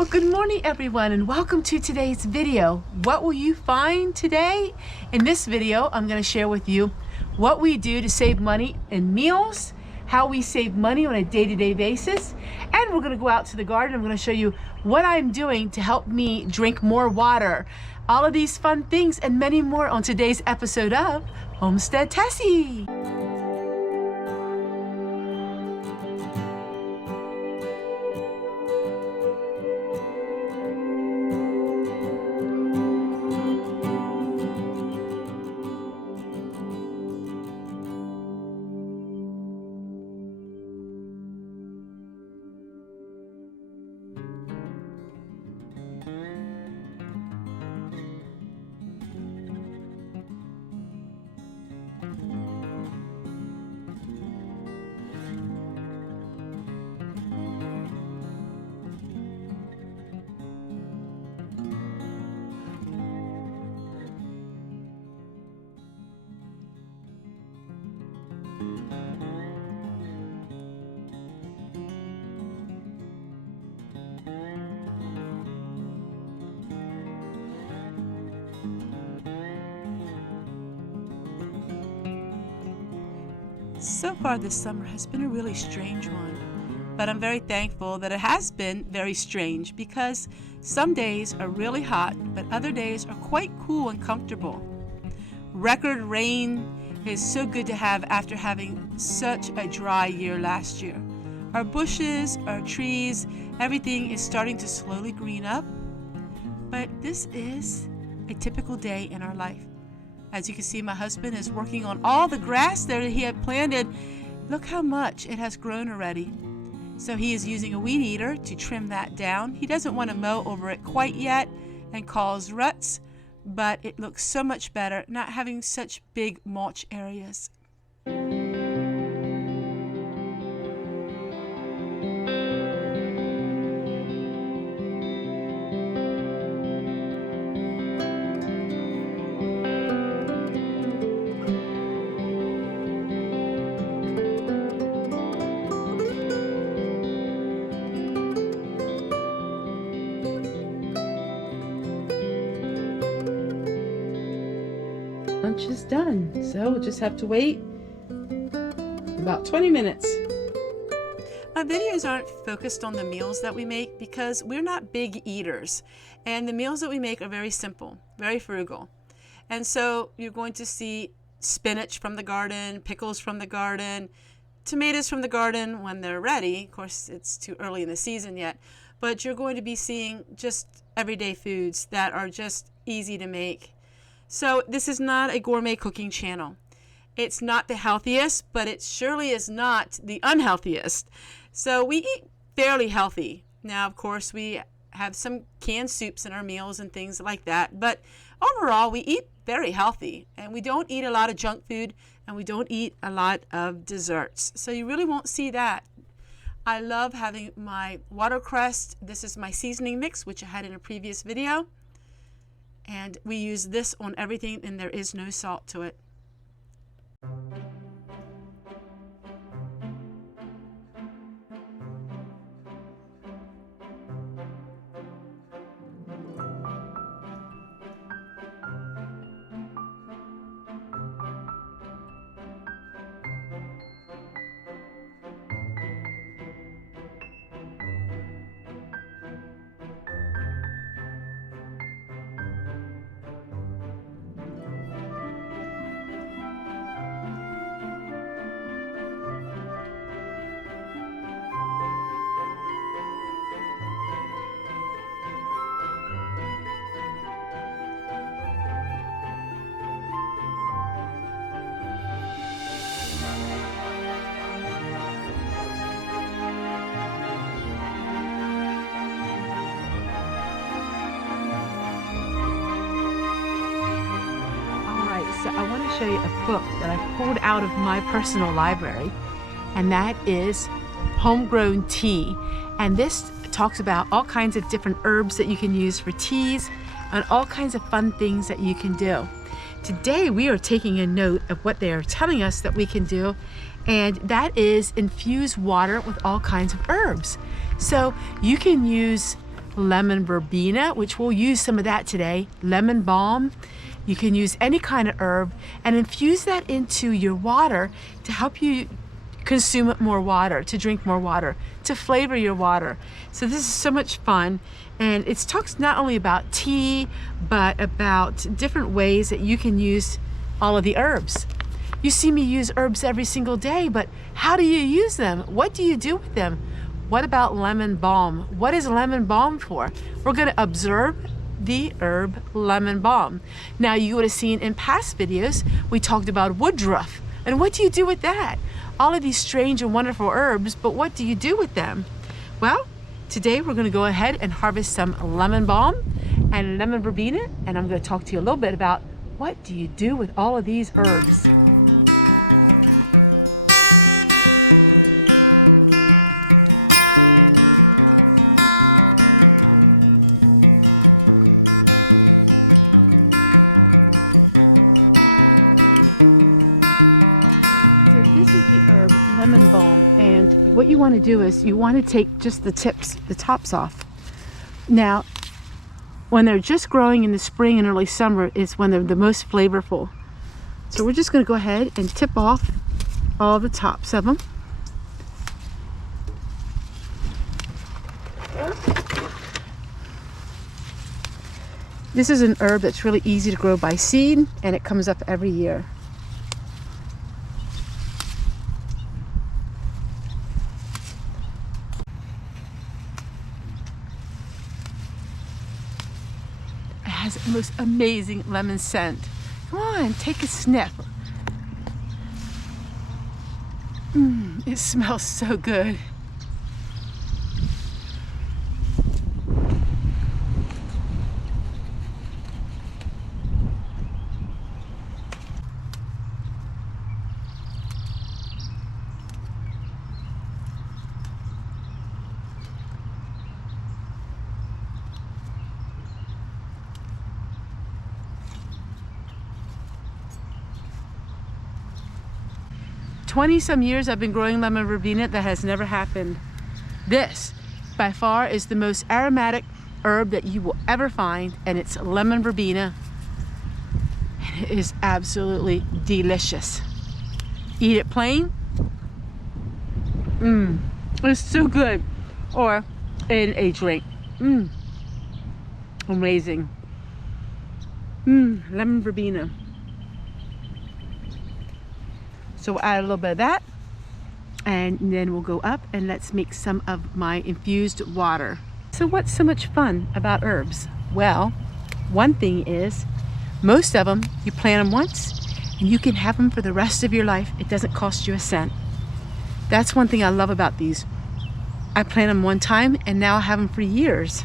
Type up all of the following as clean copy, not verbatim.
Well, good morning everyone and welcome to today's video. What will you find today? In this video, I'm going to share with you what we do to save money in meals, how we save money on a day-to-day basis, and we're going to go out to the garden. I'm going to show you what I'm doing to help me drink more water. All of these fun things and many more on today's episode of Homestead Tessie. So far this summer has been a really strange one, but I'm very thankful that it has been very strange because some days are really hot, but other days are quite cool and comfortable. Record rain is so good to have after having such a dry year last year. Our bushes, our trees, everything is starting to slowly green up, but this is a typical day in our life. As you can see, my husband is working on all the grass that he had planted. Look how much it has grown already. So he is using a weed eater to trim that down. He doesn't want to mow over it quite yet and cause ruts, but it looks so much better not having such big mulch areas. Lunch is done, so we'll just have to wait about 20 minutes. My videos aren't focused on the meals that we make because we're not big eaters, and the meals that we make are very simple, very frugal. And so you're going to see spinach from the garden, pickles from the garden, tomatoes from the garden when they're ready. Of course, it's too early in the season yet, but you're going to be seeing just everyday foods that are just easy to make. So this is not a gourmet cooking channel. It's not the healthiest, but it surely is not the unhealthiest. So we eat fairly healthy. Now, of course, we have some canned soups in our meals and things like that. But overall, we eat very healthy. And we don't eat a lot of junk food, and we don't eat a lot of desserts. So you really won't see that. I love having my watercress. This is my seasoning mix, which I had in a previous video. And we use this on everything, and there is no salt to it. So I want to show you a book that I pulled out of my personal library, and that is Homegrown Tea. And this talks about all kinds of different herbs that you can use for teas and all kinds of fun things that you can do. Today we are taking a note of what they are telling us that we can do, and that is infuse water with all kinds of herbs. So you can use lemon verbena, which we'll use some of that today, lemon balm. You can use any kind of herb and infuse that into your water to help you consume more water, to drink more water, to flavor your water. So this is so much fun, and it talks not only about tea, but about different ways that you can use all of the herbs. You see me use herbs every single day, but how do you use them? What do you do with them? What about lemon balm? What is lemon balm for? We're going to observe the herb lemon balm. Now, you would have seen in past videos, we talked about woodruff. And what do you do with that? All of these strange and wonderful herbs, but what do you do with them? Well, today we're going to go ahead and harvest some lemon balm and lemon verbena, and I'm going to talk to you a little bit about what do you do with all of these herbs. This is the herb lemon balm, and what you want to do is you want to take just the tips, the tops off. Now, when they're just growing in the spring and early summer is when they're the most flavorful. So we're just going to go ahead and tip off all the tops of them. This is an herb that's really easy to grow by seed, and it comes up every year. Has the most amazing lemon scent. Come on, take a sniff. It smells so good. Some years I've been growing lemon verbena. That has never happened. This, by far, is the most aromatic herb that you will ever find, and it's lemon verbena. And it is absolutely delicious. Eat it plain. It's so good. Or in a drink. Amazing. Lemon verbena. So we'll add a little bit of that, and then we'll go up and let's make some of my infused water. So what's so much fun about herbs? Well, one thing is, most of them, you plant them once and you can have them for the rest of your life. It doesn't cost you a cent. That's one thing I love about these. I plant them one time and now I have them for years.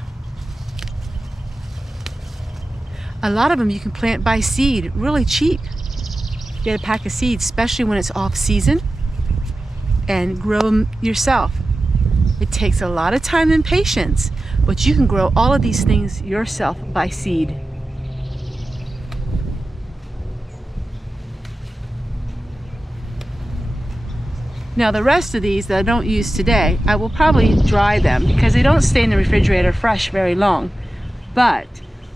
A lot of them you can plant by seed, really cheap. Get a pack of seeds, especially when it's off season, and grow them yourself. It takes a lot of time and patience, but you can grow all of these things yourself by seed. Now the rest of these that I don't use today, I will probably dry them because they don't stay in the refrigerator fresh very long. But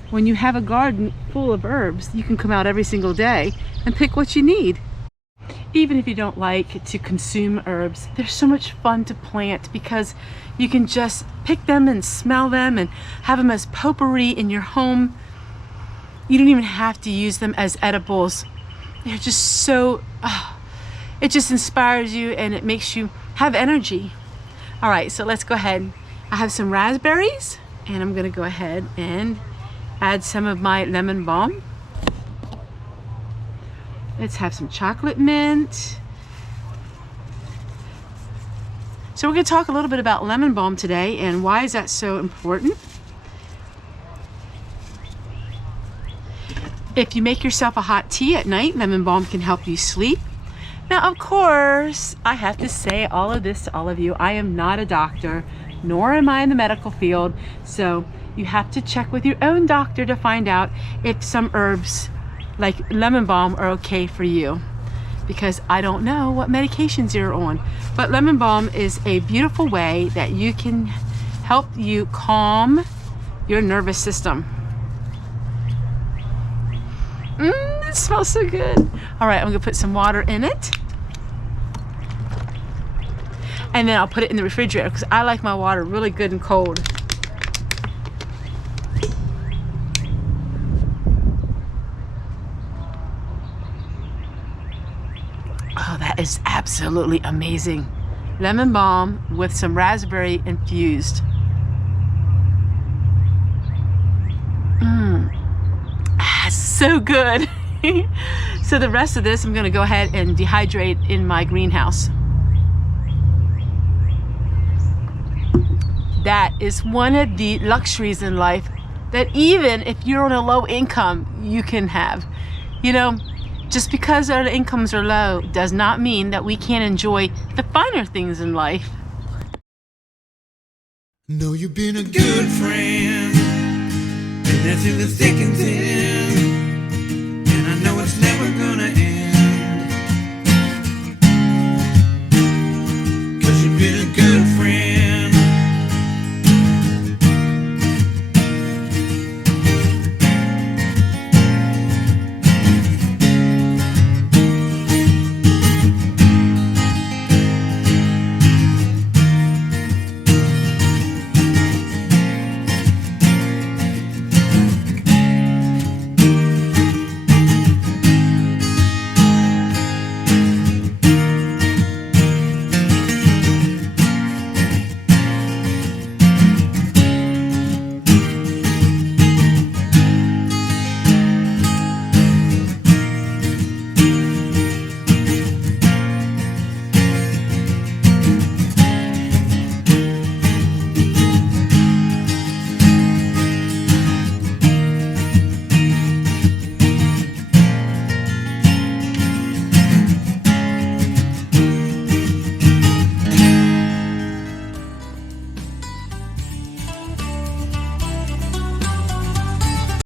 when you have a garden full of herbs, you can come out every single day and pick what you need. Even if you don't like to consume herbs, they're so much fun to plant because you can just pick them and smell them and have them as potpourri in your home. You don't even have to use them as edibles. They're just so, it just inspires you and it makes you have energy. All right, so let's go ahead. I have some raspberries and I'm gonna go ahead and add some of my lemon balm. Let's have some chocolate mint. So we're going to talk a little bit about lemon balm today and why is that so important. If you make yourself a hot tea at night, lemon balm can help you sleep. Now, of course, I have to say all of this to all of you. I am not a doctor, nor am I in the medical field. So you have to check with your own doctor to find out if some herbs like lemon balm are okay for you, because I don't know what medications you're on. But lemon balm is a beautiful way that you can help you calm your nervous system. It smells so good. All right, I'm gonna put some water in it. And then I'll put it in the refrigerator because I like my water really good and cold. Oh, that is absolutely amazing. Lemon balm with some raspberry infused. So good. So the rest of this I'm gonna go ahead and dehydrate in my greenhouse. That is one of the luxuries in life that even if you're on a low income, you can have. You know, just because our incomes are low does not mean that we can't enjoy the finer things in life. Know you've been a good friend, and that's in the thick and thin.